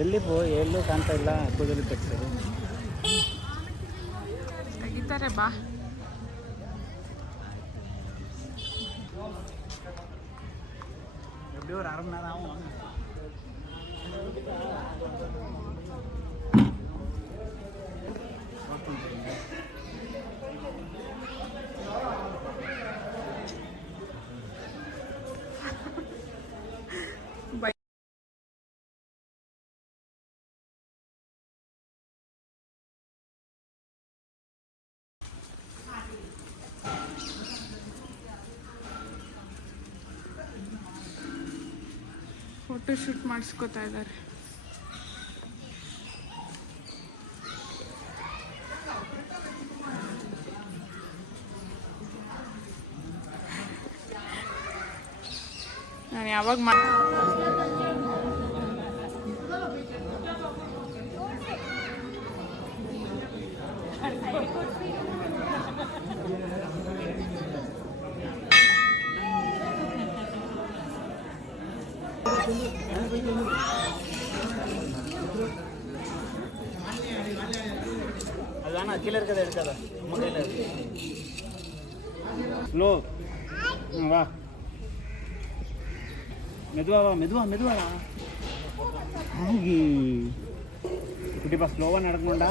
ಎಲ್ಲಿ ಎಲ್ಲೂ ಕಾಣ್ತಾ ಇಲ್ಲ. ಕೂದಲು ತೆಗ್ಸೋದು ತೆಗಿತಾರೆ ಬಾ. எப்படி ஒரு அரை மணி நேரம் ஆகும். ಫೋಟೋ ಶೂಟ್ ಮಾಡಿಸ್ಕೋತಾ ಇದ್ದಾರೆ. ನಾನು ಯಾವಾಗ அது வேணா கீழே இருக்கிறத எடுக்காத. முறையில் ஸ்லோ. வா மெதுவா வா, மெதுவா மெதுவாடா. ஹாகி குட்டிப்பா ஸ்லோவாக நடக்கணும்டா.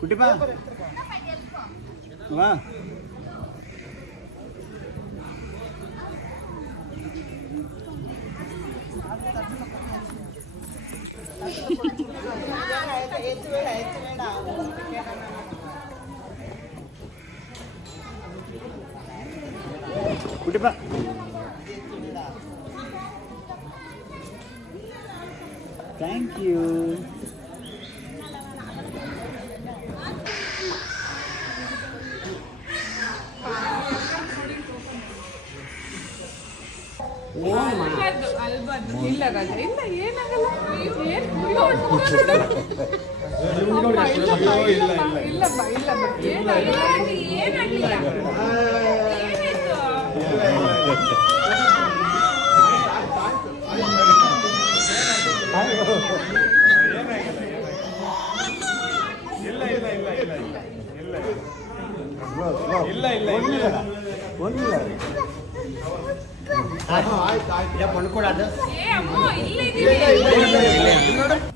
குட்டிப்பா வா. குட்டிப்பா தேங்க்யூ. ಇಲ್ಲ ಏನಾಗಲ್ಲ. ಆಯ್ತು ಆಯ್ತು.